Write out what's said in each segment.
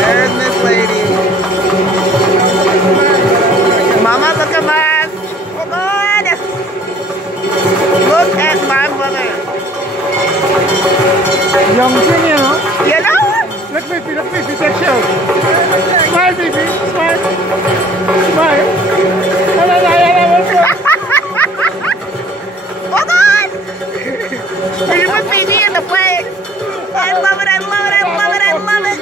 There's Miss Lady. Mama, look at us. Oh God. Look at my mother. Young thing, you know? You know? Look, Fifi, take show. Smile, Fifi, smile. Smile. Oh God. You put Fifi in the play. I love it, I love it, I love it, I love it.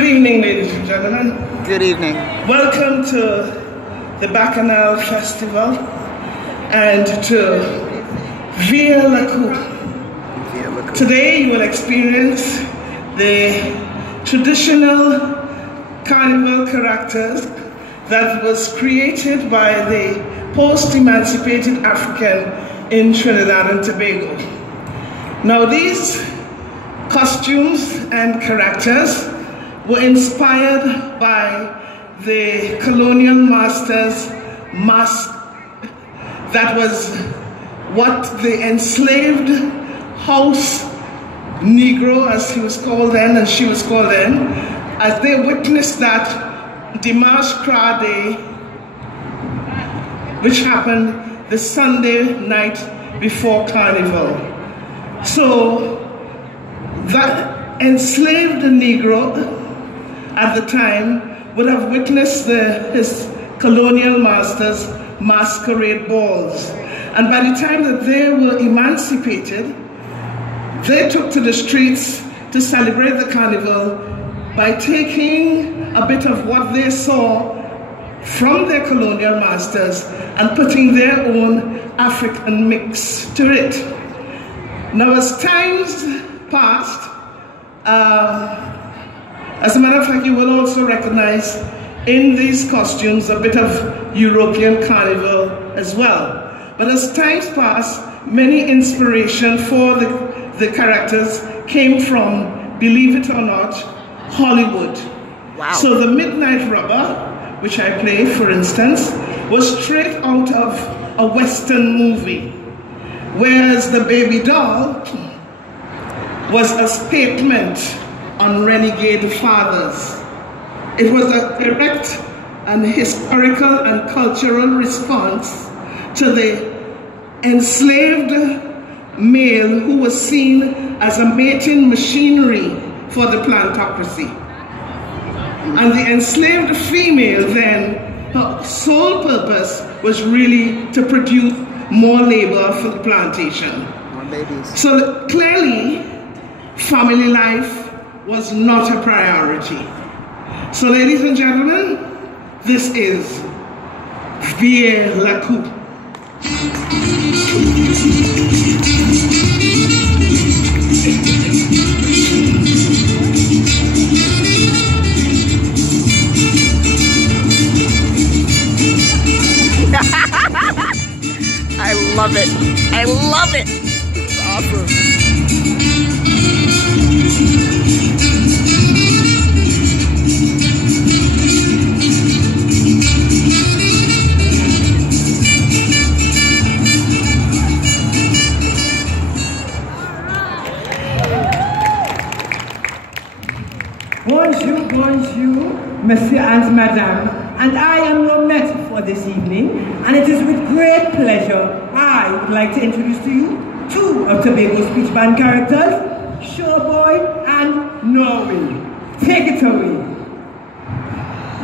Good evening, ladies and gentlemen. Good evening. Welcome to the Bacchanal Festival and to Via La Coupe. Today you will experience the traditional carnival characters that was created by the post-emancipated African in Trinidad and Tobago. Now these costumes and characters were inspired by the colonial masters' mask that was what the enslaved house Negro, as he was called then and she was called then, as they witnessed that Dimanche Crade, which happened the Sunday night before Carnival. So that enslaved Negro at the time would have witnessed his colonial masters' masquerade balls. And by the time that they were emancipated, they took to the streets to celebrate the carnival by taking a bit of what they saw from their colonial masters and putting their own African mix to it. Now as times passed, as a matter of fact, you will also recognize in these costumes a bit of European carnival as well. But as times passed, many inspiration for the characters came from, believe it or not, Hollywood. Wow. So the Midnight Rubber, which I played, for instance, was straight out of a Western movie, whereas the Baby Doll was a statement on renegade fathers. It was a direct and historical and cultural response to the enslaved male who was seen as a mating machinery for the plantocracy. And the enslaved female then, her sole purpose was really to produce more labor for the plantation. More babies. So clearly, family life was not a priority. So ladies and gentlemen, this is Via La Coupe. I love it. I love it. It's awesome. Bonjour, bonjour, monsieur and madame, and I am your metaphor for this evening, and it is with great pleasure I would like to introduce to you two of Tobago's speech band characters, Showboy and Norway. Take it away.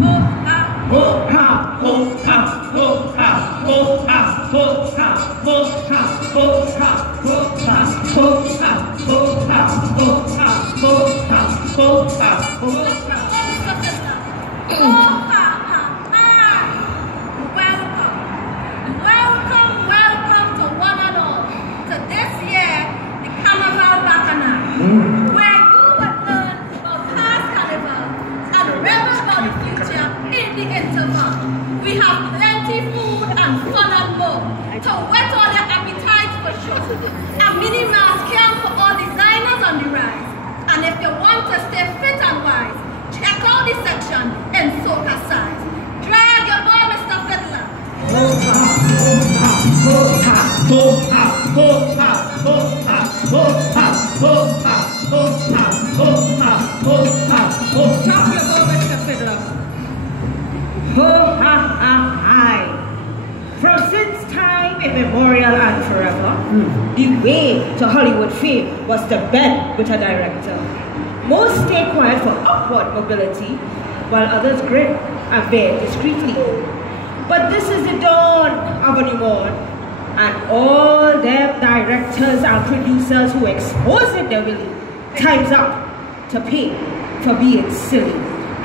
Ho ha, ho ha, ho ha, ho ha, ho ha, ho ha, ho ha, ho ha, ho ha, ho ha, ho ha, ho ha, ho ha, ho ha, ho ha. Welcome to one and all to this year, the Carnival Bacchanal, where you will learn about past carnival and remember about the future in the interval. We have plenty food and fun and more to whet all your appetites for sure. A mini mass camp for all designers on the rise. And if you want to stay fit and wise, check out the section in soca size. Drag your ball, Mr. Fiddler. Ho ha, ho ha, ho ha, ho ha, ho ha, ho ha, ho ha, ho ha, ho ha, ho ha, ho ha, ho ha. Drop your ball, Mr. Fiddler. Ho ha ha hi. From since time immemorial and forever, the way to Hollywood fame was to bed with a director. Most stay quiet for upward mobility, while others grin and bear discreetly. But this is the dawn of a new morn, and all them directors and producers who expose it their willing, time's up to pay for being silly.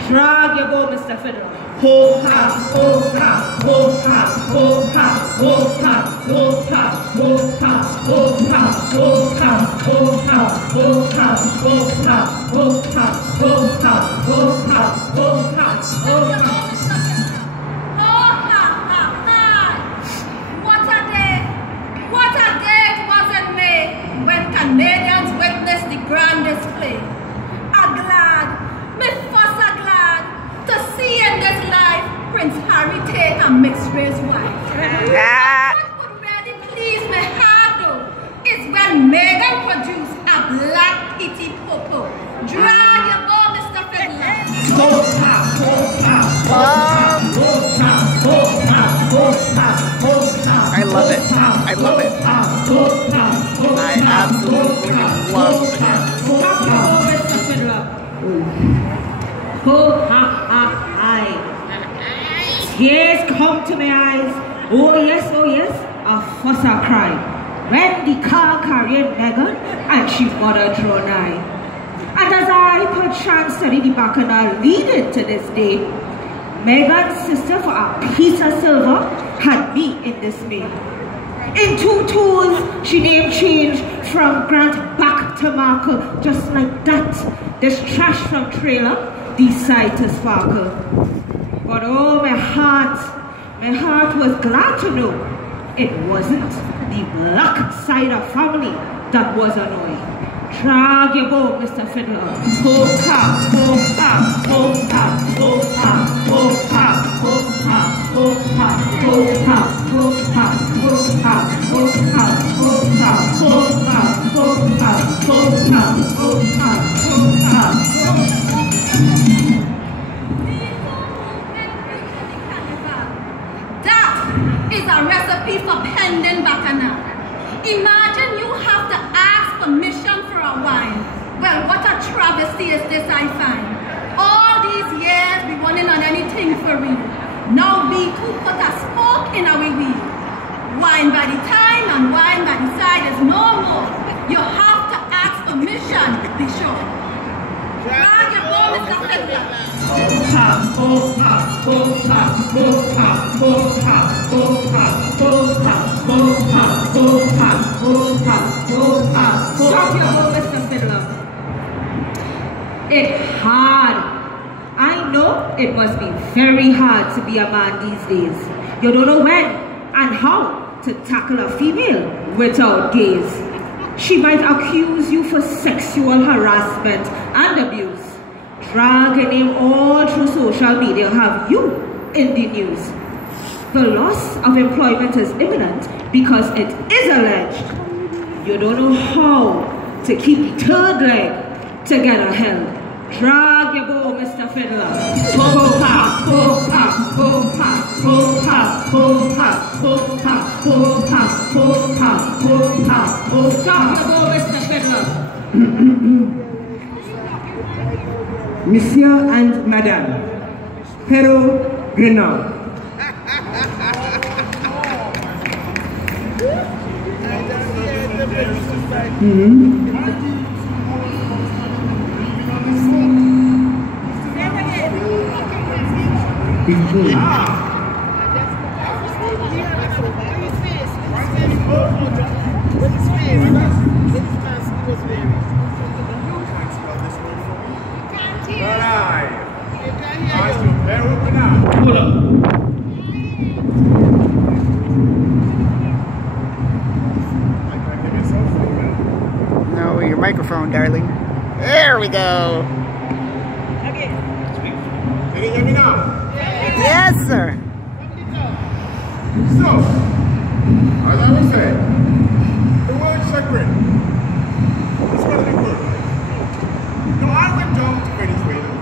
Drag your bow, Mr. Fiddler. Ho ha, ho ha, ho ha, ho ha, ho ha, ho ha, ho ha, ho ha, ho ha, ho ha, ho ha, ho ha, ho ha, ho ha, ho ha, ho ha, What a day it was in May when Canadians witnessed the grand display. I'm glad, me first are glad, to see in this life Prince Harry take a mixed race wife. What would really please my heart though is when Meghan produced a black kitty popo. Drag your bow, Mr. Fiddler. I love it. I love it. I absolutely love it. Stop your bow, Mr. Fiddler. Ho ha ha hi. Tears come to my eyes. Oh yes, a fuss a cry. When the car carried Meghan and she mother draw nigh. And as I perchance study the bacchanal leading to this day, Meghan's sister for a piece of silver had me in dismay. In 2 tours, she name changed from Grant back to Markle, just like that. This trash from trailer, decide to sparkle. But oh, my heart was glad to know it wasn't the black side of family that was annoyed. Drag your bow, Mr. Fiddler. Ho ha, ho ha, ho ha, ho ha, ho ha, ho ha, ho ha, ho ha, ho ha, ho ha, ho ha, ho ha, ho ha, ho ha, ho ha, ho ha. That is a recipe for pending bacchanal. Imagine you have to ask permission for a wine. Well, what a travesty is this I find. All these years we wanting on anything for real. Now we too put a spoke in our wheel. Wine by the time and wine by the side is no more. You have to ask permission, be sure. Drag your bow, Mr. Fiddler. Stop your bow, Mr. Fiddler. It's hard. I know it must be very hard to be a man these days. You don't know when and how to tackle a female without gaze. She might accuse you for sexual harassment and abuse. Dragging him all through social media have you in the news. The loss of employment is imminent because it is alleged you don't know how to keep the third leg together held. Drag your bow, Mr. Fiddler. Ho ha, ho ha, ho ha, ho ha, ho ha, ho ha, ho ha, ho ha, ho ha, ho ha. Stop your bow, Mr. Fiddler. Monsieur and Madame, Pero Grenard. Hold up. No, your microphone, darling. There we go. Can you hear me now? Yes, sir. So, as I was saying, the word chagrin is one of the words. Now, I went down to Venezuela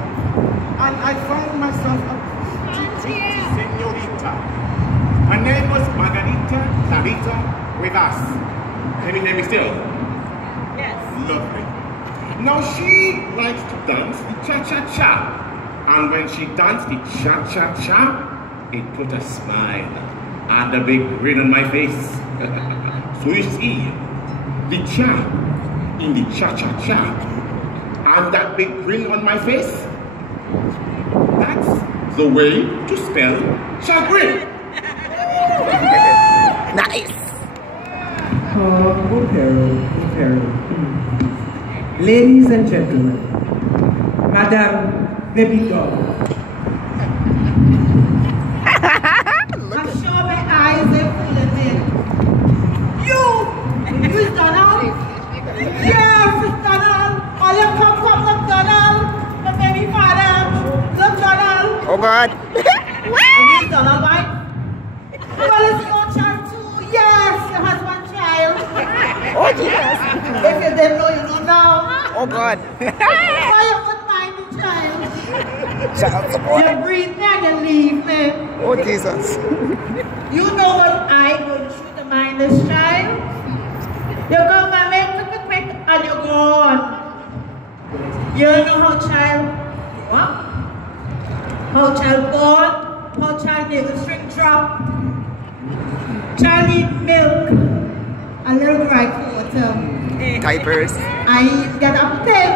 and I found myself a pretty señorita. Her name was Margarita Clarita Rivas. Can you hear me still? Yes. Lovely. Now, she likes to dance the cha-cha-cha. And when she danced the cha-cha-cha, it put a smile and a big grin on my face. So you see, the cha in the cha-cha-cha and that big grin on my face? That's the way to spell chagrin. Nice. Oh, Pero. Ladies and gentlemen, Madame Baby Doll. I'm sure my eyes are full of it. You is Donald? Yes, it's Donald. All you come from look Donald. My baby father. Look Donald. Oh God. And he's Donald, right? Well, it's your child too. Yes, you have one child. Oh Jesus. If you didn't know, you know now. Oh God. Why you could mind the child? Child support. You breathe me and you leave me. Oh Jesus. You know what I go through to mind this child? You come and make quick and you're gone. You know how child what? How child born, how child need a string drop. Child need milk, a little dry water. Diapers. I get up there.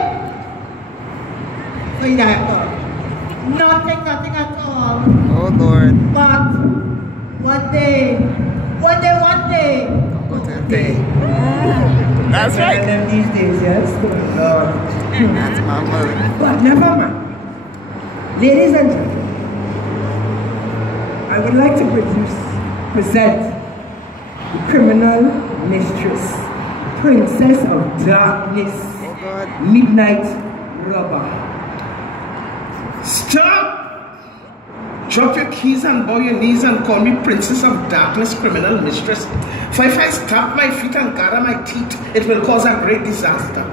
So you have nothing at all. Oh Lord. But one day. Go to the day. That's right. Them these days, yes. Lord. That's my mother. But never mind. Ladies and gentlemen, I would like to present the criminal mistress, princess of darkness, Oh God. midnight robber. Stop! Drop your keys and bow your knees and call me princess of darkness, criminal mistress. For if I stamp my feet and gather my teeth, it will cause a great disaster.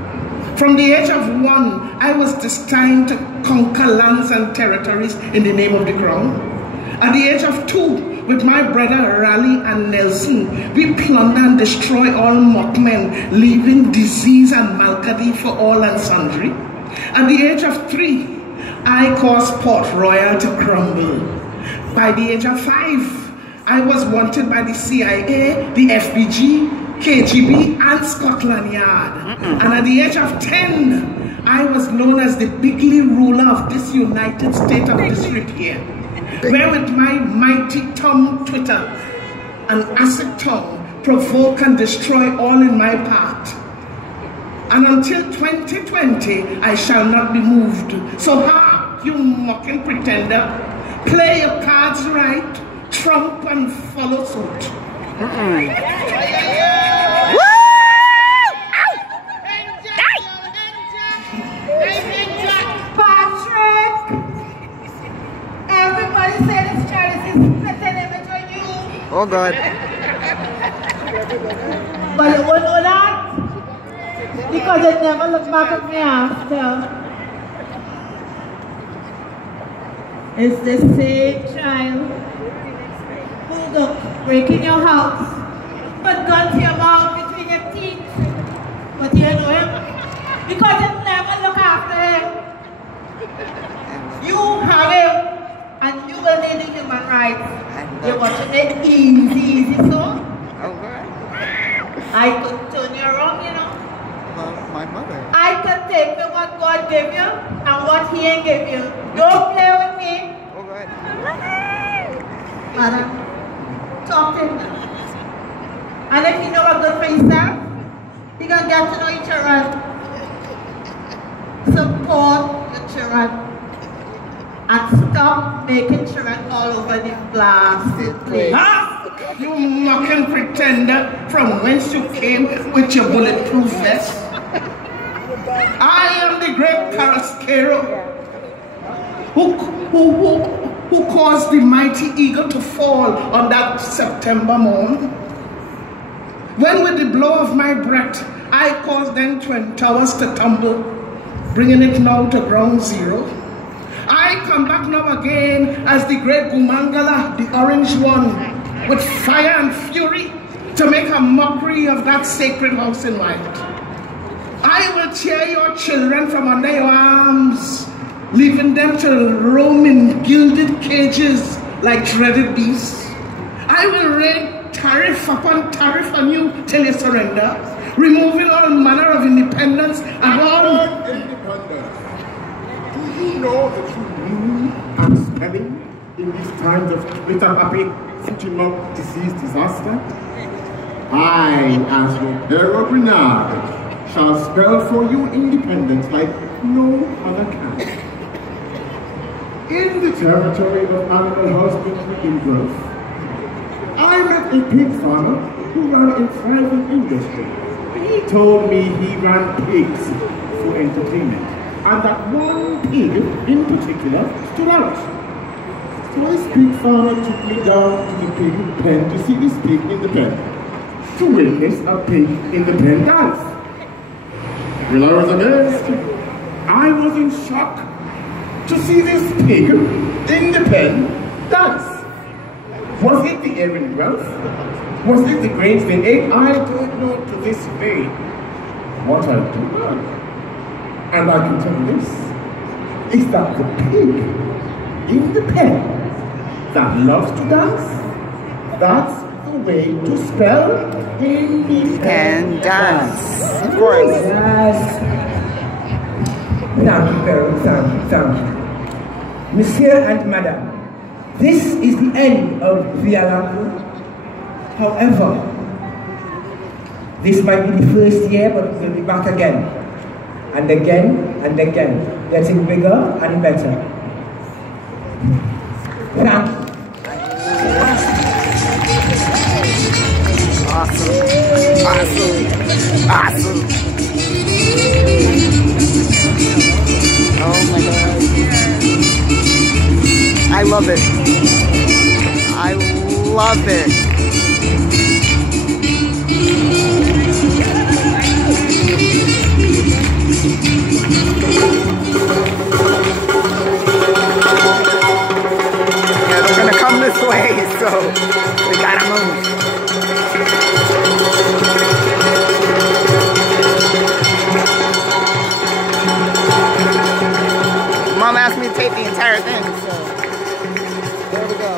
From the age of 1, I was destined to conquer lands and territories in the name of the crown. At the age of 2, with my brother Raleigh and Nelson, we plunder and destroy all mockmen, leaving disease and malady for all and sundry. At the age of 3, I caused Port Royal to crumble. By the age of 5, I was wanted by the CIA, the FBG, KGB, and Scotland Yard. And at the age of 10, I was known as the bigly ruler of this United States of disrepair, where with my mighty tongue twitter and acid tongue provoke and destroy all in my path. And until 2020, I shall not be moved. So hark, you mocking pretender, play your cards right, trump and follow suit. Patrick! Everybody say this child is spitting image on you. Oh God. But you won't know that? Because it never looked back at me after. It's the same child who go breaking your house, put gun to your mouth between your teeth. But you know him? Because it never look after him. You have him, and you will need the human rights. You want to make easy, so? Oh God. I could turn you around, you know. My mother. I could take you what God gave you and what He ain't give you. Don't play with me. Oh God. Mother, talk to him now. And if you know a good for yourself, you're going to get to know your children. Support your children. And stop making children all over the blasted place. Ah! You mocking pretender, from whence you came with your bulletproof vest. I am the great Carrasquero who caused the mighty eagle to fall on that September morn. When with the blow of my breath, I caused them twin towers to tumble, bringing it now to ground zero. I come back now again as the great Gumangala, the orange one, with fire and fury to make a mockery of that sacred house in white. I will tear your children from under your arms, leaving them to roam in gilded cages like dreaded beasts. I will rain tariff upon tariff on you till you surrender, removing all manner of independence and all... Independence. know the true meaning and spelling in these times of Twitter-happy foot-in-mouth disease disaster? I, as your hero Bernard, shall spell for you independence like no other can. In the territory of animal husbandry in growth, I met a pig farmer who ran a thriving industry. He told me he ran pigs for entertainment, and that one pig in particular stood out. So this pig farmer took me down to the pig pen to see this pig in the pen, to witness a pig in the pen dance. Well, I was amazed. I was in shock to see this pig in the pen dance. Was it the Erin wealth? Was it the grains they ate? I don't know to this day. What I do know, and I can tell you this, is that the pig in the pen that loves to dance, that's the way to spell independence. Of course. Yes. Thank you, Pharaoh. Thank you. Monsieur and Madame, this is the end of Via Lampo. However, this might be the first year, but we'll be back again. And again, and again. Getting bigger and better. Thank you. Awesome. Oh my God. I love it. I love it. Yeah, they're gonna come this way, so we gotta move. Mom asked me to tape the entire thing, so there we go.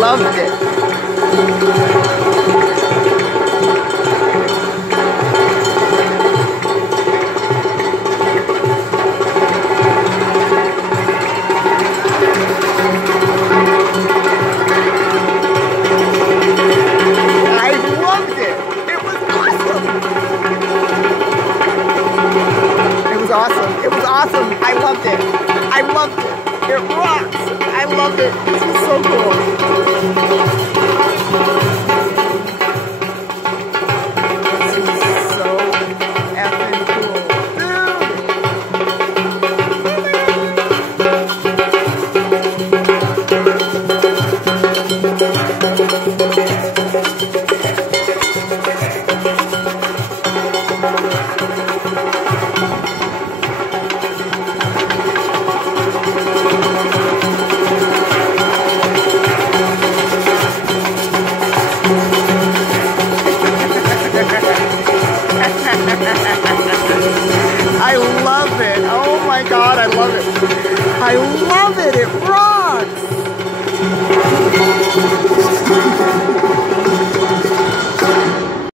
Loved it. It was awesome. I loved it. It rocks. I loved it. This was so cool.